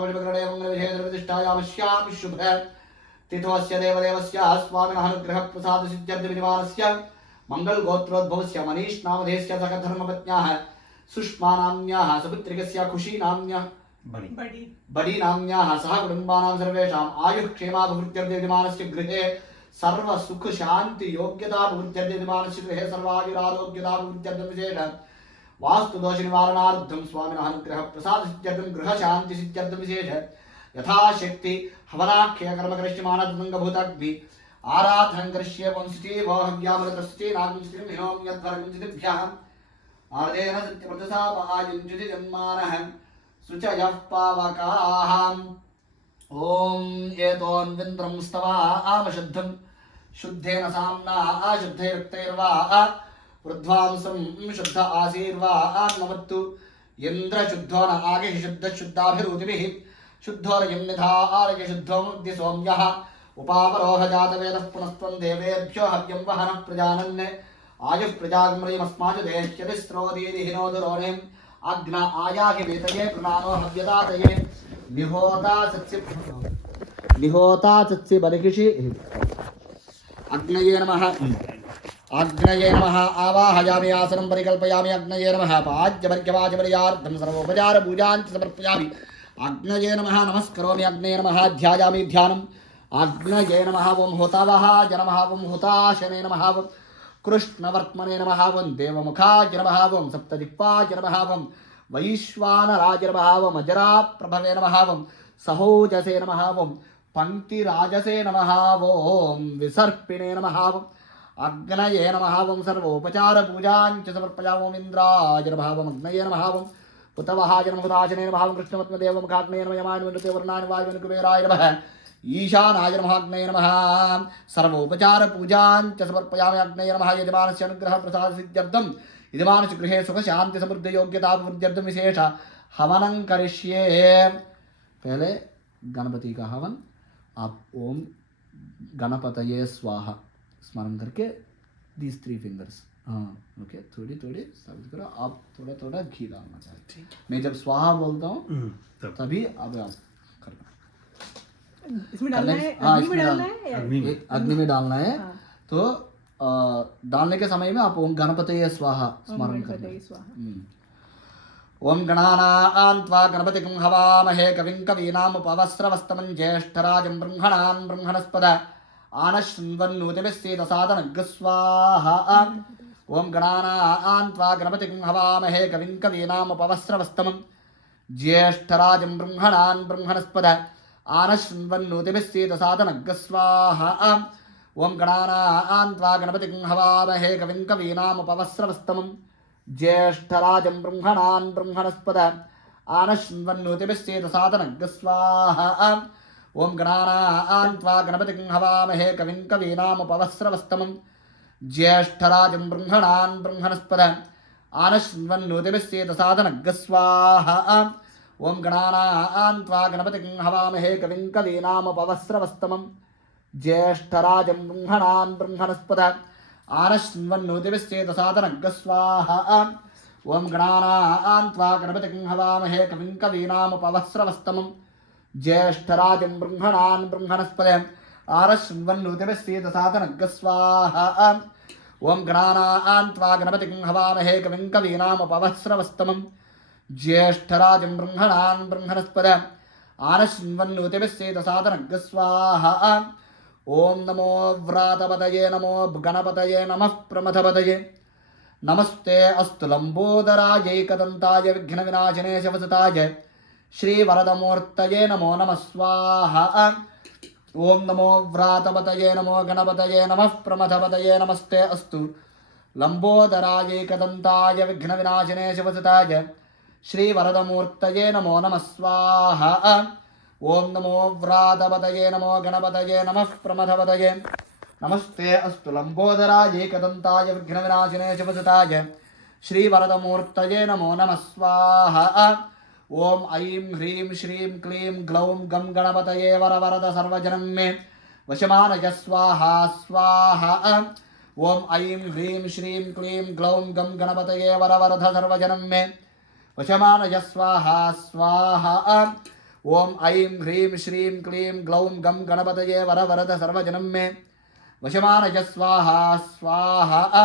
प्रतिष्ठायामस्यामि शुभ तिथोस्य देवदेवस्य स्वामिनः अनुग्रह प्रसाद सिद्ध्यर्थ विद्वानस्य मंगल गोत्रोद्भवस्य मनीष नामधेयस्य सकधर्मपत्न्याः सुष्मा नाम्न्याः सपुत्रिकस्य खुशी नाम्न्याः बडी नाम्न्याः सह कुटुम्बानां सर्वेषाम् आयुः क्षेमाभिवृद्ध्यर्थ विद्वानस्य गृहे सर्व सुख शांति योग्यताभिवृद्ध्यर्थ विद्वानस्य गृहे सर्वायुरारोग्यताभिवृद्ध्यर्थ विशेष वास्तु दोष निवारणार्थं स्वामिनः अनुग्रह प्रसाद सिद्ध्यर्थं गृह शांति सिद्ध्यर्थं विशेष यथाशक्ति हवनाख्य कर्म करिष्यमानतदङ्गभूताग्नि आराधनं करिष्ये वंशति वहव्यामृतस्ते नागुंसितिं हिनोम्यध्वरगुंसितिभ्यः आर्देन सत्यप्रतसा पायुञ्जति जन्मानः शुचयः पावकाः ॐ एतोऽन्विन्द्रं स्तवा आमशुद्धं शुद्धेन साम्ना अशुद्धैरुक्तैर्वा वृद्ध्वांसं शुद्ध आसीर्वा नमत्तु इन्द्रशुद्धो न आगे शुद्धशुद्धाभिरूतिभिः शुद्धोरयं निधारय शुद्धोमुग्धि सौम्यः उपावरोह जातवेदः पुनस्त्वं देवेभ्यो हव्यं वहनः प्रजानन् आयुः प्रजागमृयमस्माचु देश्यतिस्रोदीति हिनोदुरोणिम् अग्न आयाहि वेतये प्रणानो हव्यदातये निहोता सत्सि बर्हिषि अग्नये नमः आवाहयामि आसनं परिकल्पयामि अग्नये नमः पाज्यवर्ग्यवाचपर्यार्थं सर्वोपचारपूजाञ्च समर्पयामि अग्नये नमः नमस्करोमि अग्नये नमः ध्यायामि ध्यानम् अग्नये नमः ओं होतावहाय नमः ओं होताशने नमः ओं कृष्णवर्त्मने नमः ओं देवमुखाय नमः ओं सप्तदिक्पाय नमः ओं वैश्वानराय नमः ओं अजराप्रभवे नमः ओं सहोजसे नमः ओं पंक्तिराजसे नमः ओं विसर्पिणे नमः ओं अग्नये नमः ओं सर्वोपचारपूजाञ्च समर्पयामि ओं इन्द्राय नमः ओं अग्नये नमः ओं पुतवहाय नमः हुताशने नमः ओं कृष्णवत्मदेवमुखाग्नये नमः यमाय नमः वर्णाय वायुवे कुबेराय नमः ईशानाय नमः अग्नये नमः सर्वोपचारपूजाञ्च समर्पयामि अग्नये नमः यजमानस्य अनुग्रह प्रसाद सिद्ध्यर्थं यजमानस्य गृहे सुख शांति समृद्धि योग्यताभिवृद्ध्यर्थं विशेष हवनं करिष्ये। पहले गणपति का हवन आप ओम गणपतये स्वाहा स्मरण करके these 3 fingers ओके थोड़ी थोड़ी साबित करो आप थोड़ा थोड़ा घी डालना चाहिए मैं जब स्वाहा बोलता हूँ तभी अब आप करना इसमें डालना है अग्नि में डालना है तो डालने के समय में आप ओम गणपतये स्वाहा स्मरण करना ओम गणानां त्वा गणपतिं हवामहे कविं कवीनामुपवस्त्रवस्तमं ज्येष्ठराजं ब्रह्मणान् ब्रह्मणस्पद आनश्वन्नोतिभिस्सीदसादनग् स्वाहा ओम गणानां त्वा गणपतिं हवामहे कविं कवीनामुपवस्त्रवस्तमं ज्येष्ठराजं ब्रह्मणान् ब्रह्मणस्पद आनश्वन्नोतिभिस्सीदसादनग् स्वाहा ओम गणानां त्वा गणपतिं हवामहे कविं कवीनामुपवस्त्रवस्तमं ज्येष्ठराजं ब्रह्मणान् ब्रह्मणस्पद आनश्वन्नोतिभिस्सीदसादनग् स्वाहा ओम गणानां त्वा गणपतिं हवामहे कविं कवीनामुपवस्त्रवस्तमं ज्येष्ठराजं ब्रह्मणान् ब्रह्मणस्पद आनश्वन्नोतिभिस्सीदसादनग् स्वाहा ओम गणानां त्वा गणपतिं हवामहे कविं कवीनामुपवस्त्रवस्तमं ज्येष्ठराजं ब्रह्मणान् ब्रह्मणस्पद आनश्वन्नोतिभिस्सीदसादनग् स्वाहा ओम गणानां त्वा गणपतिं हवामहे कविं कवीनामुपवस्त्रवस्तमं ज्येष्ठराजं ब्रह्मणान् ब्रह्मणस्पद आनश्वन्नोतिभिस्सीदसादनग् स्वाहा ओम गणानां त्वा गणपतिं हवामहे कविं कवीनामुपवस्त्रवस्तमं ज्येष्ठराजं ब्रह्मणान् ब्रह्मणस्पद आनश्वन्नोतिभिस्सीदसादनग् स्वाहा ओम नमो व्रातपतये नमो गणपतये नमः प्रमथपतये नमस्ते अस्तु लंबोदरायैकदन्ताय विघ्नविनाशिने शवसताय श्रीवरदमूर्तये नमो नमः स्वाहा ओम नमो व्रातपतये नमो गणपतये नमः प्रमथपतये नमस्ते अस्तु लंबोदरायैकदन्ताय विघ्नविनाशिने शवसताय श्रीवरदमूर्तये नमो नमः स्वाहा ओम नमो व्रातपतये नमो गणपतये नमः प्रमथपतये नमस्ते अस्तु लंबोदरायैकदन्ताय विघ्नविनाशिने शवसताय श्रीवरदमूर्तये नमो नमः स्वाहा ओम ऐं ह्रीं श्रीं क्लीं ग्लौं गं गणपतये वरवरद सर्वजनं मे वशमानय स्वाहा स्वाहा ओम ऐं ह्रीं श्रीं क्लीं ग्लौं गं गणपतये वरवरद सर्वजनं मे वशमानय स्वाहा स्वाहा ओम ऐं ह्रीं श्रीं क्लीं ग्लौं गं गणपतये वर वरद सर्वजनं मे वशमानय स्वाहा स्वाहा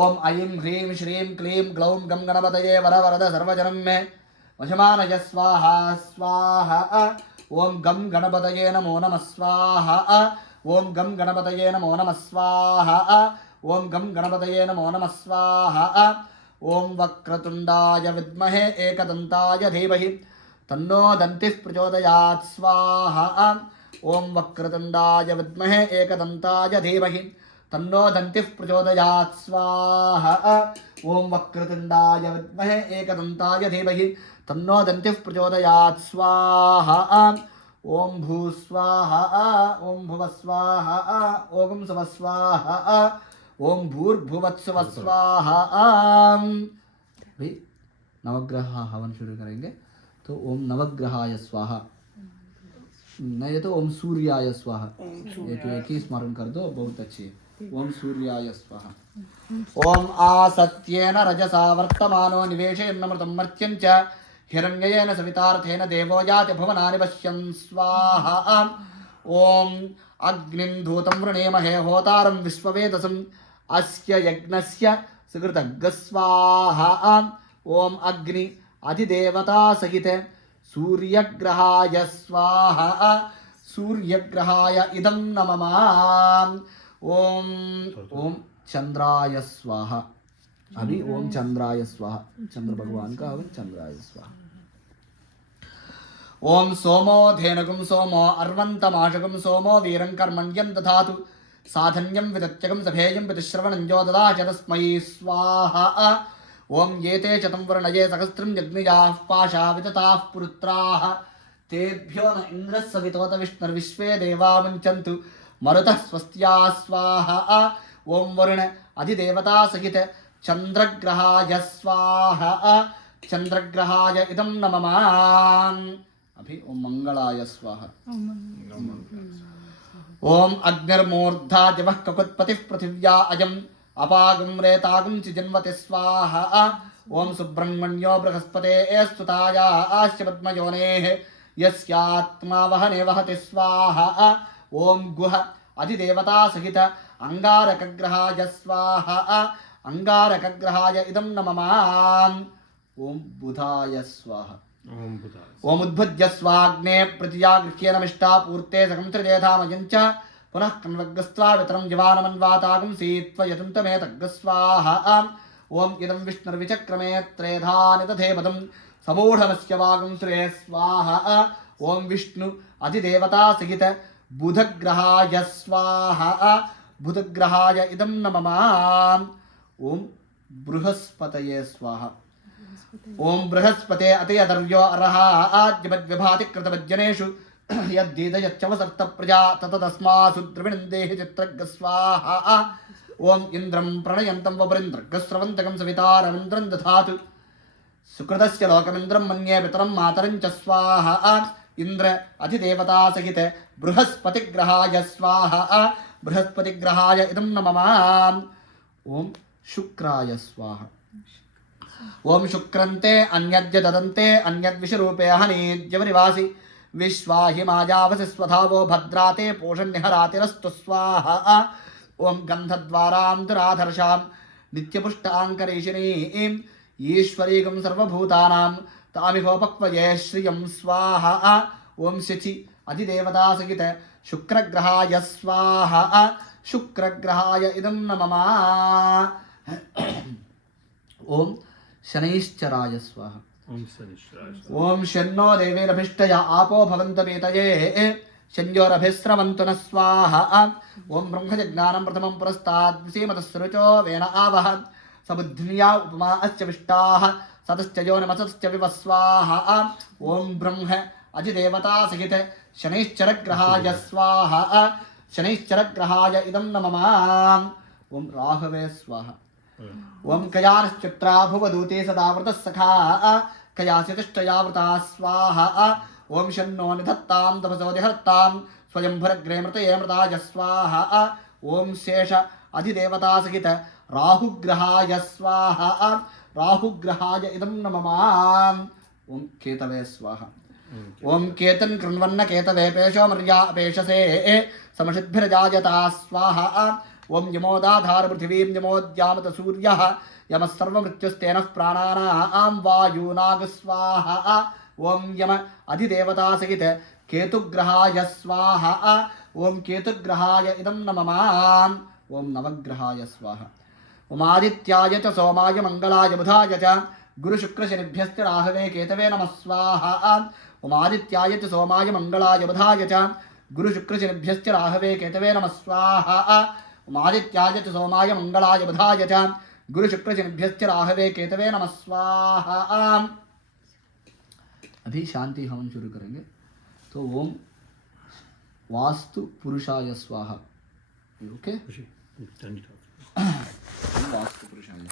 ओम ऐं ह्रीं श्रीं क्लीं ग्लौं गं गणपतये वर वरद सर्वजनं मे वशमानय स्वाहा स्वाहा ओम गं गणपतये नमो नमः स्वाहा ओम गं गणपतये नमो नमः स्वाहा ओम गं गणपतये नमो नमः स्वाहा ओम वक्रतुंडाय विद्महे एकदंताय धीमहि तन्नो दन्तिः प्रचोदयात् स्वाहा ओम वक्रतुंडाय विद्महे एकदंताय धीमहि तन्नो दन्तिः प्रचोदयात् स्वाहा ओम वक्रतुंडाय विद्महे एकदंताय धीमहि तन्नो दन्तिः प्रचोदयात् स्वाहा ओम भू स्वाहा ओम भुव स्वाहा ओम सव स्वाहा ओम भूर्भुवत्सव स्वाहा भी नवग्रह हवन शुरू करेंगे तो ओम नवग्रहाय स्वाहा नहीं तो ओम सूर्याय स्वाहा एक ही स्मरण कर दो बहुत अच्छी है ओम सूर्याय स्वाहा ओम आसत्येन रजसा वर्तमानो निवेशयन्नमृतं मर्त्यं च हिरण्ययेन सवितार्थेन देवो याति भुवनानि पश्यन् स्वाहा ओम अग्निं धूतं वृणीमहे होतारं विश्ववेदसम् अस्य यज्ञस्य सुकृतग् स्वाहा ओम अग्नि अधिदेवता सहित सूर्यग्रहाय स्वाहा सूर्यग्रहाय इदं नमः ओम ओम चंद्राय स्वाहा अभी ओम चंद्राय स्वाहा चंद्र भगवान का हवन चंद्राय स्वाहा ओम सोमो धेनुगुं सोमो अर्वन्तमाशुगुं सोमो वीरं कर्मण्यं दधातु साधन्यं विदत्यगं सभेयं प्रतिश्रवणं जो ददाच तस्मै स्वाहा ओम येते शतं वर्णये सहस्रं यज्ञयाः पाशा वितताः पुरुत्राः तेभ्यो न इन्द्रः सवितोत विष्णुर्विश्वे देवा मुञ्चन्तु मरुतः स्वस्त्या स्वाहा ओम वरुण अधिदेवता सहित चंद्रग्रहाय स्वाहा चंद्रग्रहाय इदं नमः अभी ओम मंगलाय स्वाहा ओम अग्निर्मूर्धा दिवः ककुत्पतिः पृथिव्या अयम् अपागं रेतागं चिजन्वति स्वाहा ओम सुब्रह्मण्यो बृहस्पते स्तुताया आस्य पद्मयोनेः यस्यात्मा वहने वहति स्वाहा ओम गुह अधिदेवता सहित अंगारकग्रहाय स्वाहा अंगारकग्रहाय इदं नमः ओम बुधाय स्वाहा ओम उद्भुज्य स्वाग्ने प्रतिया गृह्येनमिष्टा पूर्ते सकं त्रिजेधामयं च पुनः कन्वग्स्त्वा वितरं जीवानमन्वातागं सीत्वयतुं मे तग्गस्वाहा ओम इदं विष्णुर्विचक्रमे त्रेधानि तथे पदं समूढमस्य वागं श्रेय स्वाहा ओम विष्णु अधिदेवता सहित बुधग्रहाय स्वाहा बुधग्रहाय इदं नमः ओम बृहस्पतये स्वाहा ओम बृहस्पते अतयदर्यो अर्हा आद्यवद्विभाति कृतवज्जनेषु यद्दीदयच्चवसर्त प्रजा ततदस्मासु द्रविणन्देहि चित्रग् स्वाहा ओम इंद्रं प्रणयन्तं वपरिन्द्रग्स्रवन्तकं सवितारमिन्द्रं दधातु सुकृतस्य लोकमिन्द्रं मन्ये पितरं मातरं च स्वाहा इंद्र अधिदेवता सहित बृहस्पतिग्रहाय स्वाहा बृहस्पतिग्रहाय इदं नमः ओम शुक्राय स्वाहा ओम शुक्रन्ते अन्यद्य ददन्ते अन्यद्विषरूपे हनीद्यवनिवासि विश्वाहि मायावसि स्वधावो भद्राते पोषन्निहरातिरस्तु स्वाहा ओम गन्धद्वारां दुराधर्षां नित्यपुष्टाङ्करेशिनीं ईश्वरीगं सर्वभूतानां तामिहोपक्वये श्रियं स्वाहा ओम शचि अधिदेवता सहित शुक्रग्रहाय स्वाहा शुक्रग्रहाय इदं नमः ओम शनैश्चराय स्वाहा ओम शन्नो देवीरभिष्टय आपो भवन्तमेतये शन्योरभिस्रवन्तु न स्वाहा ओम ब्रह्मजज्ञानं प्रथमं पुरस्ताद् विसीमतस्रुचो वेन आवह सबुद्ध्या उपमा अस्य विष्टाः सतश्च यो नमसश्च विवस्वाहा ओम ब्रह्म अधिदेवता सहित शनैश्चरग्रहाय स्वाहा शनैश्चरग्रहाय इदं नमः ओम राहवे स्वाहा ओम कयाश्चित्रा भुवदूते सदा वृतः सखा कयासितिष्ठयावृता स्वाहा ओम शन्नो निधत्तां तपसोदिहर्तां स्वयंभरग्रे मृतये मृताय स्वाहा ओम शेष अधिदेवता सहित राहुग्रहाय स्वाहा राहुग्रहाय इदं नमः ओम केतवे स्वाहा ओम केतन कृण्वन्न केतवे पेशो मर्या पेशसे समषिद्भिर्जायता स्वाहा ओम यमोदाधार पृथिवीं यमोद्यामत सूर्यः यमः सर्वमृत्युस्तेन प्राणानां वायूनाग स्वाहा ओम यम अधिदेवता सहित केतुग्रहाय स्वाहा ओम केतुग्रहाय इदं नमः ओम नवग्रहाय स्वाहा ओम आदित्याय च सोमाय मंगलाय बुधाय च गुरुशुक्रशनिभ्यश्च राहवे केतवे नमः स्वाहा ओम आदित्याय च सोमाय मंगलाय बुधाय च गुरुशुक्रशनिभ्यश्च राहवे केतवे नमः स्वाहा ओम आदित्याय च सोमाय मंगलाय बुधाय च गुरुशुक्रशनिभ्यश्च राहवे केतवे नमः स्वाहा। अभी शांति हवन शुरू करेंगे। तो ओम वास्तु पुरुषाय स्वाहा। ओके, वास्तु पुरुषाय